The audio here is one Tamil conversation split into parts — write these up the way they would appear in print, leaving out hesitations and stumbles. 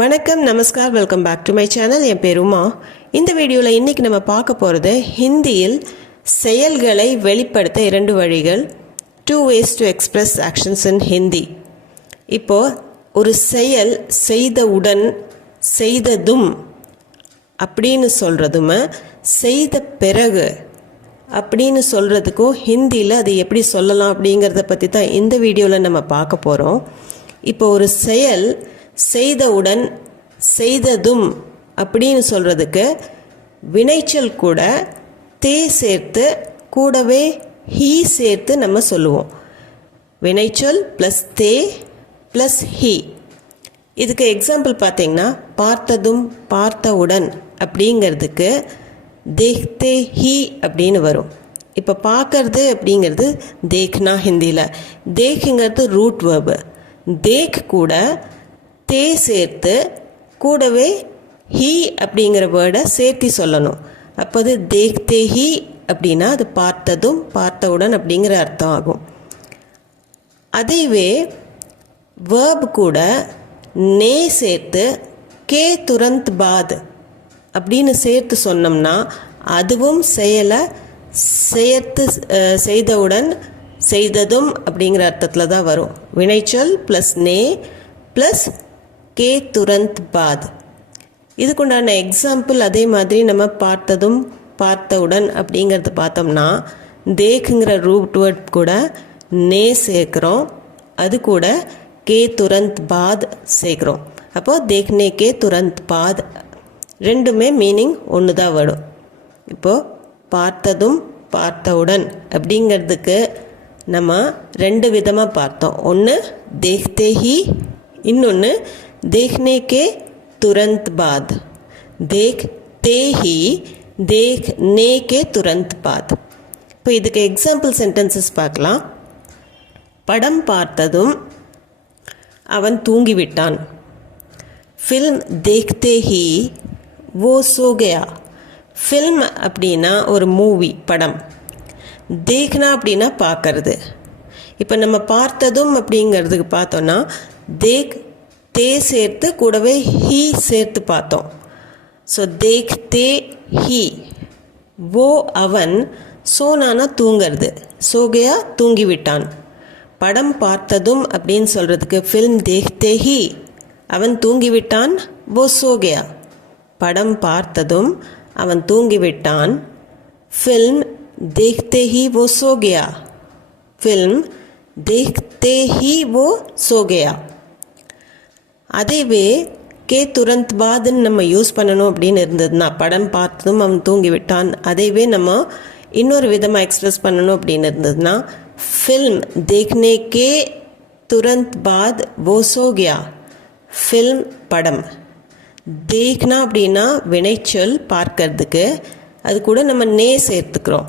வணக்கம், நமஸ்கார், welcome back to my channel. என் பேர் உமா. இந்த வீடியோவில் இன்றைக்கி நம்ம பார்க்க போகிறது ஹிந்தியில் செயல்களை வெளிப்படுத்த 2 வழிகள். 2 ways to express actions in Hindi. இப்போது ஒரு செயல் செய்தவுடன், செய்ததும் அப்படின்னு சொல்கிறதும், செய்த பிறகு அப்படின்னு சொல்கிறதுக்கும் ஹிந்தியில் அது எப்படி சொல்லலாம் அப்படிங்கிறத பற்றி தான் இந்த வீடியோவில் நம்ம பார்க்க போகிறோம். இப்போ ஒரு செயல் செய்தவுடன், செய்ததும் அப்படின்னு சொல்கிறதுக்கு வினைச்சொல் கூட தே சேர்த்து கூடவே ஹீ சேர்த்து நம்ம சொல்லுவோம். வினைச்சொல் ப்ளஸ் தே ப்ளஸ் ஹீ. இதுக்கு எக்ஸாம்பிள் பார்த்தீங்கன்னா, பார்த்ததும் பார்த்தவுடன் அப்படிங்கிறதுக்கு தேக்தே ஹீ அப்படின்னு வரும். இப்போ பார்க்கறது அப்படிங்கிறது தேக்னா ஹிந்தியில். தேக்குங்கிறது ரூட் வேர்பு. தேக் கூட தே சேர்த்து கூடவே ஹீ அப்படிங்கிற வேர்டை சேர்த்தி சொல்லணும். அப்போது தேக்தே ஹீ அப்படின்னா அது பார்த்ததும் பார்த்தவுடன் அப்படிங்கிற அர்த்தம் ஆகும். அதேவே வேர்ப் கூட நே சேர்த்து கே துரந்த் பாத் அப்படின்னு சேர்த்து சொன்னோம்னா அதுவும் செயலை சேர்த்து செய்தவுடன், செய்ததும் அப்படிங்கிற அர்த்தத்தில் தான் வரும். வினைச்சொல் ப்ளஸ் நே ப்ளஸ் கே துரந்த் பாத். இதுக்குண்டான எக்ஸாம்பிள் அதே மாதிரி நம்ம பார்த்ததும் பார்த்தவுடன் அப்படிங்கிறது பார்த்தோம்னா, தேக்குங்கிற ரூட் வேர்ட் கூட நே சேர்க்குறோம், அது கூட கே துரந்த் பாத் சேர்க்குறோம். அப்போது தேக்னே கே துரந்த் பாத் ரெண்டுமே மீனிங் ஒன்று தான் வரும். இப்போது பார்த்ததும் பார்த்தவுடன் அப்படிங்கிறதுக்கு நம்ம 2 விதமாக பார்த்தோம். ஒன்று தேக்தே ஹீ, இன்னொன்று தேக்னே கே துரந்த் பாத். தேக்தே ஹீ, தேக்னே கே துரந்த் பாத். இப்போ இதுக்கு எக்ஸாம்பிள் சென்டென்சஸ் பார்க்கலாம். படம் பார்த்ததும் அவன் தூங்கிவிட்டான். ஃபில்ம் தேக்தே ஹீ वो सो गया. ஃபில்ம் அப்படின்னா ஒரு மூவி, படம். தேக்னா அப்படின்னா பார்க்கறது. இப்போ நம்ம பார்த்ததும் அப்படிங்கிறதுக்கு பார்த்தோன்னா தேக் தே சேர்த்து கூடவே ஹீ சேர்த்து பார்த்தோம். ஸோ தேக் தே ஹீ. ஓ அவன், சோனானா தூங்கிறது, சோகையா தூங்கிவிட்டான். படம் பார்த்ததும் அப்படின்னு சொல்கிறதுக்கு ஃபில்ம் தேக்தே ஹீ அவன் தூங்கிவிட்டான், ஓ சோகையா. படம் பார்த்ததும் அவன் தூங்கிவிட்டான். ஃபில்ம் தேக்தே ஹீ वो सो गया. ஃபில்ம் தேக்தே ஹீ वो सो गया. அதேவே கே துரந்த் பாத்ன்னு நம்ம யூஸ் பண்ணணும் அப்படின்னு இருந்ததுன்னா, படம் பார்த்ததும் அவன் தூங்கிவிட்டான், அதேவே நம்ம இன்னொரு விதமாக எக்ஸ்பிரஸ் பண்ணணும் அப்படின்னு இருந்ததுன்னா, ஃபில்ம் தேக்னே கே துரந்த் பாத் वो सो गया. ஃபில்ம் படம். தேக்னா அப்படின்னா வினைச்சொல் பார்க்கறதுக்கு, அது கூட நம்ம நே சேர்த்துக்கிறோம்.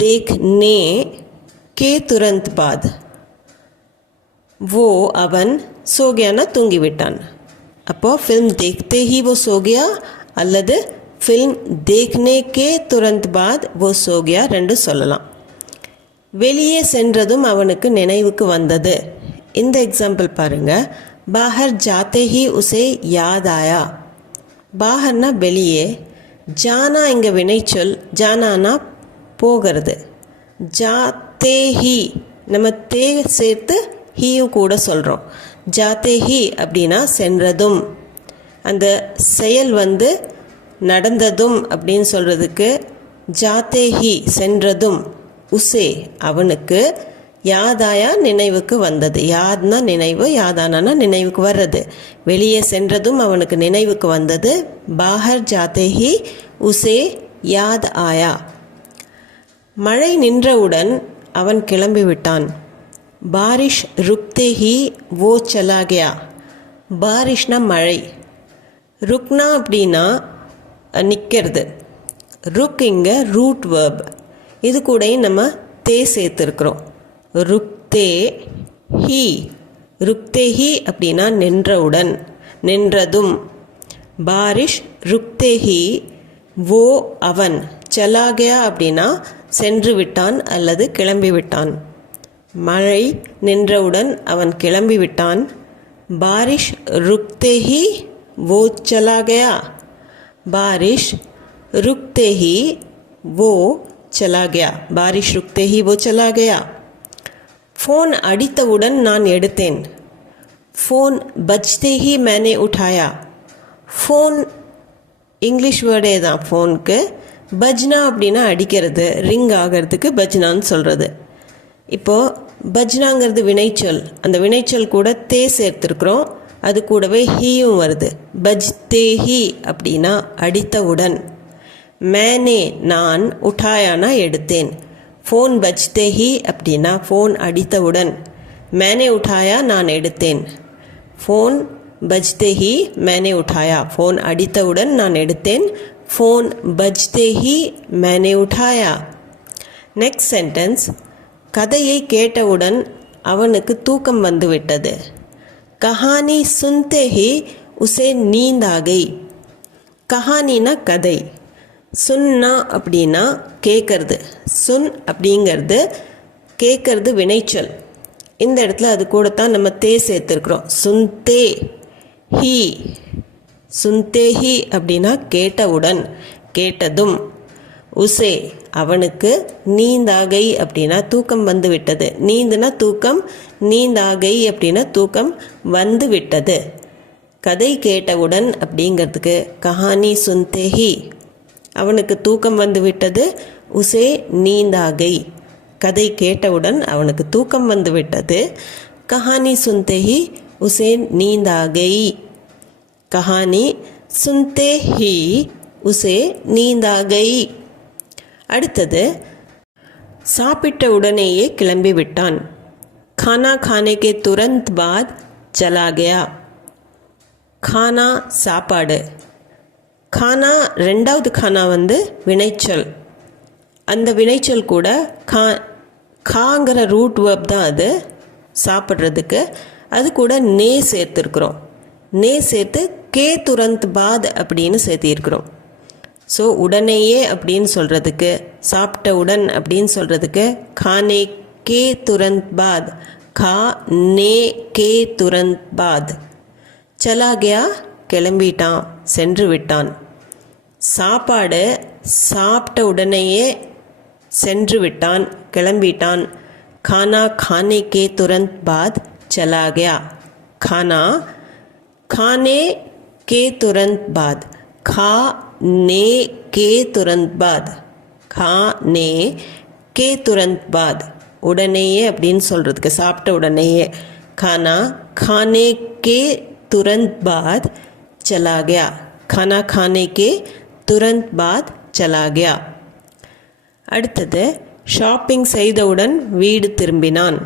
தேக் நே கே துரந்த் பாத். ஓ அவன், சோகியானா தூங்கிவிட்டான். அப்போது ஃபில்ம் தேக்தே ஹீ वो सो गया அல்லது ஃபில்ம் தேக்னே கே துரந்த் பாத் वो सो गया ரெண்டும் சொல்லலாம். வெளியே சென்றதும் அவனுக்கு நினைவுக்கு வந்தது. இந்த எக்ஸாம்பிள் பாருங்கள். बाहर जाते ही उसे याद आया. बाहरना வெளியே, ஜானா இங்கே வினைச்சொல், ஜானானா போகிறது. ஜாத்தே ஹீ நம்ம தே சேர்த்து ஹீயும் கூட சொல்கிறோம். ஜாத்தே ஹீ அப்படின்னா சென்றதும், அந்த செயல் நடந்ததும் அப்படின்னு சொல்கிறதுக்கு ஜாத்தே ஹீ சென்றதும், உசே அவனுக்கு, யாதாயா நினைவுக்கு வந்தது. யாத்னா நினைவு, யாதானா நினைவுக்கு வர்றது. வெளியே சென்றதும் அவனுக்கு நினைவுக்கு வந்தது. பாஹர் ஜாத்தே ஹி உசே யாத் ஆயா. மழை நின்றவுடன் அவன் கிளம்பிவிட்டான். பாரிஷ் ருக்தே ஹி वो चला गया. பாரிஷ்னா மழை, ருக்னா அப்படின்னா நிற்கிறது. ருக் இங்கே ரூட் வேர்ப், இது கூடயும் நம்ம தே சேர்த்துருக்குறோம். ருக்தே ஹீ. ருக்தே ஹீ அப்படின்னா நின்றவுடன், நின்றதும். பாரிஷ் ருக்தே ஹீ ஓ அவன், சலாகயா அப்படின்னா சென்று விட்டான் அல்லது கிளம்பி விட்டான். மழை நின்றவுடன் அவன் கிளம்பி விட்டான். बारिश रुकते ही वो चला गया. बारिश रुकते ही वो चला गया. बारिश रुकते ही वो चला गया. फ़ोन अडितवुडन नान एडुत्तेन. फ़ोन बजते ही मैंने उठाया. फ़ोन இங்கிலீஷ் வேர்டே தான் ஃபோனுக்கு. பஜ்னா அப்படின்னா அடிக்கிறது, ரிங் ஆகிறதுக்கு பஜ்னான்னு சொல்கிறது. இப்போது பஜ்னாங்கிறது வினைச்சொல். அந்த வினைச்சொல் கூட தே சேர்த்துருக்குறோம். அது கூடவே ஹீயும் வருது. பஜ்தே ஹி அப்படின்னா அடித்தவுடன். மேனே நான், உட்டாயானா எடுத்தேன். ஃபோன் பஜ்தே ஹி அப்படின்னா ஃபோன் அடித்தவுடன். மேனே உட்டாயா நான் எடுத்தேன். ஃபோன் பஜ்தே ஹி மேனே உட்டாயா, ஃபோன் அடித்தவுடன் நான் எடுத்தேன். ஃபோன் பஜ்தே ஹி மேனே உட்டாயா. நெக்ஸ்ட் சென்டென்ஸ், கதையை கேட்டவுடன் அவனுக்கு தூக்கம் வந்துவிட்டது. கஹானி சுன்தே ஹி உசே நீந்த் ஆ கயி. கஹானினா கதை, சுன்னா அப்படின்னா கேட்கறது. சுன் அப்படிங்கிறது கேட்கறது வினைச்சொல். இந்த இடத்துல அது கூட தான் நம்ம தே சேர்த்துருக்குறோம். சுன்தே ஹி. சுன்தே ஹி அப்படின்னா கேட்டவுடன், கேட்டதும். உசே அவனுக்கு, நீந்தாகை அப்படின்னா தூக்கம் வந்து விட்டது. நீந்துனா தூக்கம், நீந்தாகை அப்படின்னா தூக்கம் வந்து விட்டது. கதை கேட்டவுடன் அப்படிங்கிறதுக்கு கஹானி சுன்தே ஹி. அவனுக்கு தூக்கம் வந்து விட்டது. உசே நீந்தாகை. கதை கேட்டவுடன் அவனுக்கு தூக்கம் வந்து விட்டது. கஹானி சுன்தே ஹி உசே நீந்தாகை. கஹானி சுன்தே ஹி உசே நீந்தாகை. அடுத்தது, சாப்பிட்ட உடனேயே கிளம்பி விட்டான். खाना खाने के तुरंत बाद चला गया. खाना சாப்பாடு. खाना ரெண்டாவது खाना வந்து வினைச்சொல். அந்த வினைச்சொல் கூட காங்கிற ரூட் வேர்ப் தான் அது, சாப்பிட்றதுக்கு. அது கூட நே சேர்த்துருக்குறோம். நே சேர்த்து கே துரந்த் பாத் அப்படின்னு சேர்த்திருக்கிறோம். ஸோ உடனேயே அப்படின்னு சொல்கிறதுக்கு, சாப்பிட்ட உடன் அப்படின்னு சொல்கிறதுக்கு கானே கே துரந்த் பாத், கா நே கே துரந்த் பாத். சலா கயா கிளம்பிட்டான், சென்று விட்டான். சாப்பாடு சாப்பிட்ட உடனேயே சென்று விட்டான், கிளம்பிட்டான். खाना खाने के तुरंत बाद चला गया. खाना खाने के तुरंत बाद, खाने के तुरंत बाद, खाने के तुरंत बाद. உடனேயே அப்படின்னு சொல்கிறதுக்கு சாப்பிட்ட உடனேயே. खाना खाने के तुरंत बाद चला गया. खाना खाने के तुरंत बाद चला गया. அடுத்தது, ஷாப்பிங் செய்தவுடன் வீடு திரும்பினான்.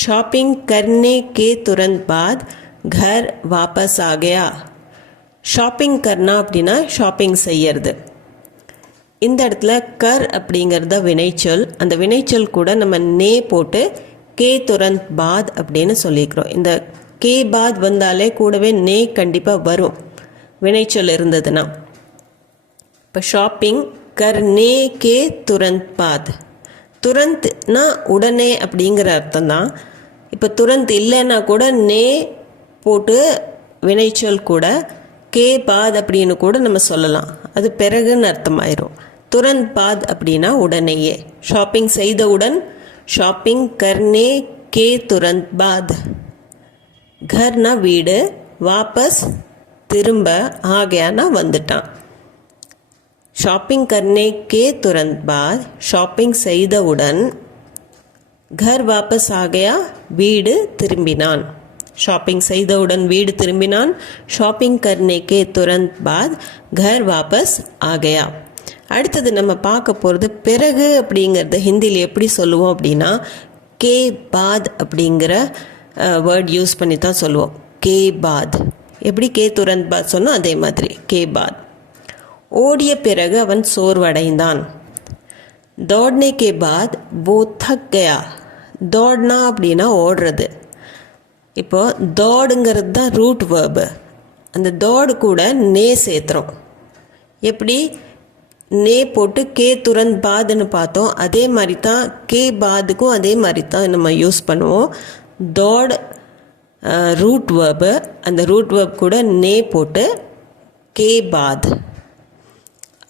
ஷாப்பிங் கர்னே கே துரந்த் பாத் घर वापस आ गया. ஷாப்பிங் கர்னா அப்படின்னா ஷாப்பிங் செய்யறது. இந்த இடத்துல கர் அப்படிங்கிறத வினைச்சொல். அந்த வினைச்சொல் கூட நம்ம நே போட்டு கே துரந்த் பாத் அப்படின்னு சொல்லிக்கிறோம். இந்த கே பாத் வந்தாலே கூடவே நே கண்டிப்பாக வரும், வினைச்சொல் இருந்ததுன்னா. இப்போ ஷாப்பிங் கர்னே கே துரந்த் பாத். துரந்த்னா உடனே அப்படிங்கிற அர்த்தம் தான். இப்போ துரந்த் இல்லைன்னா கூட நே போட்டு வினைச்சொல் கூட கே பாத் அப்படின்னு கூட நம்ம சொல்லலாம். அது பிறகுன்னு அர்த்தமாயிரும். துரந்த் பாத் அப்படின்னா உடனேயே. ஷாப்பிங் செய்தவுடன், ஷாப்பிங் கர்னே கே துரந்த் பாத். கர்னா வீடு, வாபஸ் திரும்ப, ஆகையானா வந்துட்டான். ஷாப்பிங் கர்னே கே துரந்த் பாத், ஷாப்பிங் செய்தவுடன். கர் வாபஸ் ஆகையா, வீடு திரும்பினான். ஷாப்பிங் செய்தவுடன் வீடு திரும்பினான். ஷாப்பிங் கர்னே கே துரந்த் பாத் கர் வாபஸ் ஆகையா. அடுத்தது நம்ம பார்க்க போகிறது பிறகு அப்படிங்கிறத ஹிந்தியில் எப்படி சொல்லுவோம் அப்படின்னா கே பாத் அப்படிங்கிற வேர்ட் யூஸ் பண்ணி தான் சொல்லுவோம். கே பாத். எப்படி கே துரந்த் பாத் சொன்னோம் அதே மாதிரி கே பாத். ஓடிய பிறகு அவன் சோர்வடைந்தான். தோட்னே கே பாத் वो थक गया. தோட்னா அப்படின்னா ஓடுறது. இப்போது தோடுங்கிறது தான் ரூட் வேர்பு. அந்த தோடு கூட நே சேர்த்துறோம். எப்படி நே போட்டு கே துரந்த் பாத்னு பார்த்தோம், அதே மாதிரி தான் கே பாதுக்கும் அதே மாதிரி தான் நம்ம யூஸ் பண்ணுவோம். தோட் ரூட் வேர்பு, அந்த ரூட் வேர்ப் கூட நே போட்டு கே பாத்.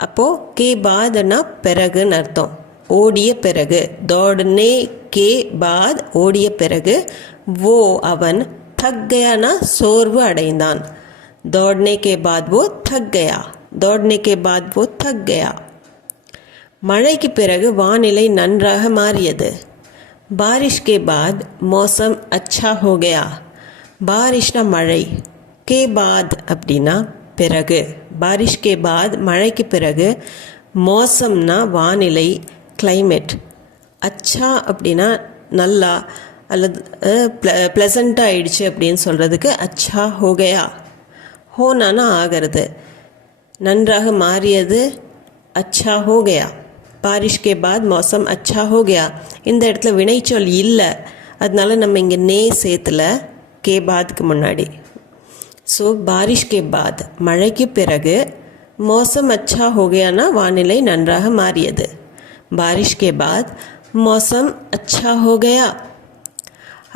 அப்போது கே பாத்னா பிறகுன்னு அர்த்தம், ஓடிய பிறகு. தோடனே கே பாத் ஓடிய பிறகு, वो அவன் थक गयाனா சோர்வு அடைந்தான். दौड़ने के बाद वो थक गया, दौड़ने के बाद वो थक गया. மழைக்கு பிறகு வானிலை நன்றாக மாறியது. बारिश के बाद मौसम अच्छा हो गया. बारिशனா மழை, के बाद அப்படின்னா பிறகு. बारिश के बाद மழைக்கு பிறகு, மோசம்னா வானிலை, கிளைமேட். அச்சா அப்படின்னா நல்லா அல்லது ப்ளசண்ட்டாக ஆயிடுச்சு அப்படின்னு சொல்கிறதுக்கு அச்சா ஹோகயா. ஹோனானா ஆகிறது, நன்றாக மாறியது, அச்சா ஹோகயா. பாரிஷ் கே பாத் மௌசம் அச்சா ஹோகயா. இந்த இடத்துல வினைச்சொல் இல்லை, அதனால நம்ம இங்கே நே சேர்த்துல கே பாத்துக்கு முன்னாடி. ஸோ பாரிஷ் கே பாத் மழைக்கு பிறகு, மௌசம் அச்சா ஹோகயானா வானிலை நன்றாக மாறியது. பாரிஷ் கே பாத் மௌசம் அச்சா ஹோகயா.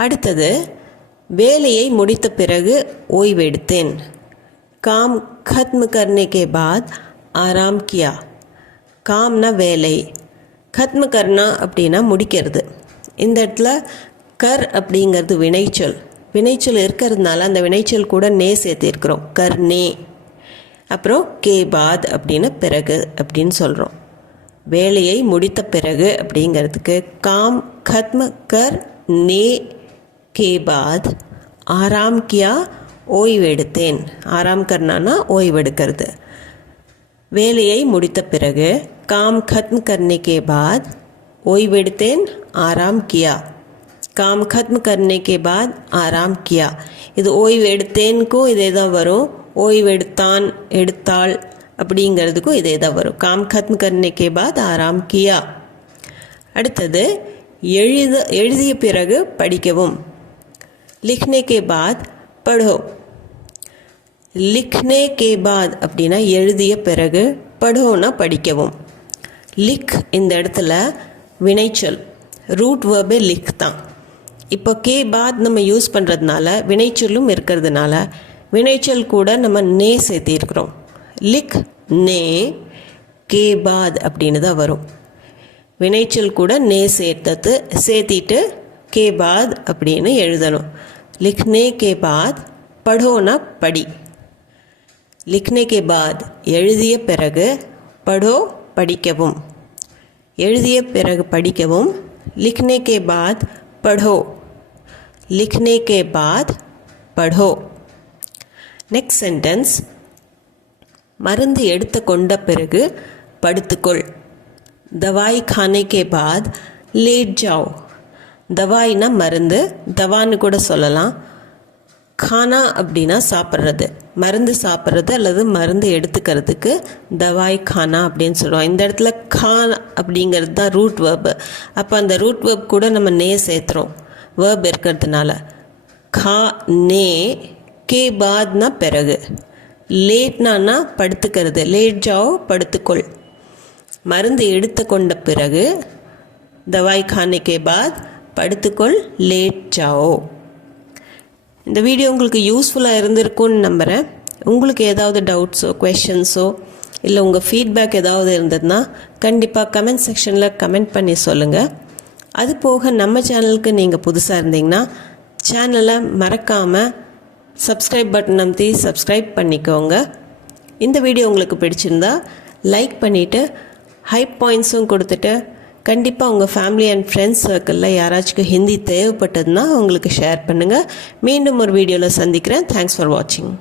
அடுத்தது, வேலையை முடித்த பிறகு ஓய்வெடுத்தேன். काम खत्म करने के बाद आराम किया. காம்னா வேலை, खत्म करना அப்படின்னா முடிக்கிறது. இந்த இடத்துல கர் அப்படிங்கிறது வினைச்சொல். வினைச்சொல் இருக்கிறதுனால அந்த வினைச்சொல் கூட நே சேர்த்திருக்கிறோம், கர்னே. அப்புறம் கே பாத் அப்படின்னு பிறகு அப்படின்னு சொல்கிறோம். வேலையை முடித்த பிறகு அப்படிங்கிறதுக்கு காம் खत्म कर ने के बाद ஆராம் கியா ஓய்வெடுத்தேன். ஆராம் கர்னானா ஓய்வெடுக்கிறது. வேலையை முடித்த பிறகு காம் खत्म करने के बाद ஓய்வெடுத்தேன், ஆராம் கியா. காம் खत्म करने के बाद ஆராம் கியா. இது ஓய்வெடுத்தேனுக்கும் இதே தான் வரும், ஓய்வெடுத்தான் எடுத்தாள் அப்படிங்கிறதுக்கும் இதே தான் வரும். காம் खत्म करने के बाद ஆராம் கியா. அடுத்தது, எழுதிய பிறகு படிக்கவும். लिखने के बाद पढ़ो. लिखने के बाद அப்படின்னா எழுதிய பிறகு, பढ़ोனா படிக்கவும். லிக் இந்த இடத்துல வினைச்சொல், ரூட் வேர்பே லிக் தான். இப்போ கே பாத் நம்ம யூஸ் பண்ணுறதுனால வினைச்சொல்லும் இருக்கிறதுனால வினைச்சொல் கூட நம்ம நே சேர்த்திருக்கிறோம். லிக் நே கே பாத் அப்படின்னு தான் வரும். வினைச்சொல் கூட நே சேர்த்திட்டு கே பாத் அப்படின்னு எழுதணும். लिखने के बाद पढ़ोனா படி. लिखने के बाद எழுதிய பிறகு, पढ़ो படிக்கவும். எழுதிய பிறகு படிக்கவும். लिखने के बाद पढ़ो. लिखने के बाद पढ़ो. நெக்ஸ்ட் சென்டென்ஸ், மருந்து எடுத்து கொண்ட பிறகு படுத்துக்கொள். दवाई खाने के बाद लेट जाओ. दवाईना மருந்து, தவான்னு கூட சொல்லலாம். खाना அப்படின்னா சாப்பிட்றது, மருந்து சாப்பிட்றது அல்லது மருந்து எடுத்துக்கிறதுக்கு दवाई खाना அப்படின்னு சொல்லுவோம். இந்த இடத்துல खान அப்படிங்கிறது தான் ரூட் வேர்பு. அப்போ அந்த ரூட் வேர்ப் கூட நம்ம நே சேர்த்துறோம் வேர்ப் இருக்கிறதுனால. खा ने के बादனா பிறகு, லேட்னா படுத்துக்கிறது, லேட் ஜாओ படுத்துக்கொள். மருந்து எடுத்து கொண்ட பிறகு दवाई खाने के बाद படுத்துக்கொள், லேட் ஜாओ. இந்த வீடியோ உங்களுக்கு யூஸ்ஃபுல்லாக இருந்திருக்கும்னு நம்புகிறேன். உங்களுக்கு ஏதாவது டவுட்ஸோ கொஷின்ஸோ இல்லை உங்கள் ஃபீட்பேக் ஏதாவது இருந்ததுன்னா கண்டிப்பாக கமெண்ட் செக்ஷனில் கமெண்ட் பண்ணி சொல்லுங்கள். அது போக நம்ம சேனலுக்கு நீங்கள் புதுசாக இருந்தீங்கன்னா சேனலை மறக்காமல் சப்ஸ்கிரைப் பட்டன் அமுத்தி சப்ஸ்கிரைப் பண்ணிக்கோங்க. இந்த வீடியோ உங்களுக்கு பிடிச்சிருந்தா லைக் பண்ணிவிட்டு ஹைப் பாயிண்ட்ஸும் கொடுத்துட்டு கண்டிப்பாக உங்கள் ஃபேமிலி அண்ட் ஃப்ரெண்ட்ஸ் சர்க்கிளில் யாராச்சும் ஹிந்தி தேவைப்பட்டதுன்னா அவங்களுக்கு ஷேர் பண்ணுங்கள். மீண்டும் ஒரு வீடியோவில் சந்திக்கிறேன். தேங்க்ஸ் ஃபார் வாட்சிங்.